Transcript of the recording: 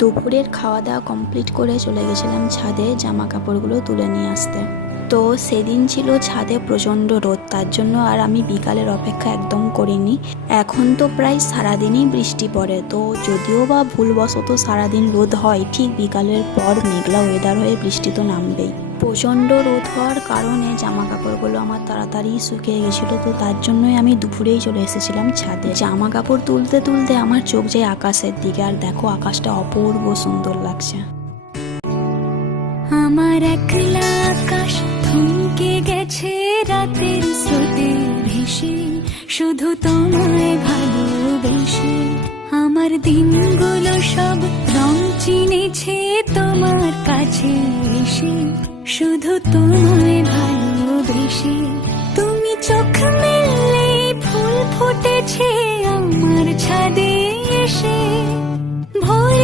দুপুরের খাওয়া দাওয়া কমপ্লিট করে চলে গেছিলাম ছাদে জামা কাপড়গুলো তুলে নিয়ে আসতে। তো সেদিন ছিল ছাদে প্রচণ্ড রোদ, তার জন্য আর আমি বিকালের অপেক্ষা একদম করিনি। এখন তো প্রায় সারাদিনই বৃষ্টি পড়ে, তো যদিও বা ভুলবশত সারাদিন রোদ হয়, ঠিক বিকালের পর মেঘলা ওয়েদার হয়ে বৃষ্টি তো নামবেই। প্রচণ্ড রোদ হওয়ার কারণে জামা কাপড়গুলো আমার তাড়াতাড়ি শুকিয়ে গেছিলো, তো তার জন্যই আমি দুপুরেই চলে এসেছিলাম ছাদে। জামা কাপড় তুলতে তুলতে আমার চোখ যায় আকাশের দিকে, আর দেখো আকাশটা অপূর্ব সুন্দর লাগছে। আমার একলা আকাশ থমকে গেছে রাতের স্রোতে ভেসে, শুধু তোমায় ভালোবেসে। আমার দিনগুলো সব রং চিনেছে তোমার কাছে এসে, শুধু তোমায় ভালোবেসে। তুমি চোখ মেললে ফুল ফুটেছে আমার ছাদে এসে, ভোর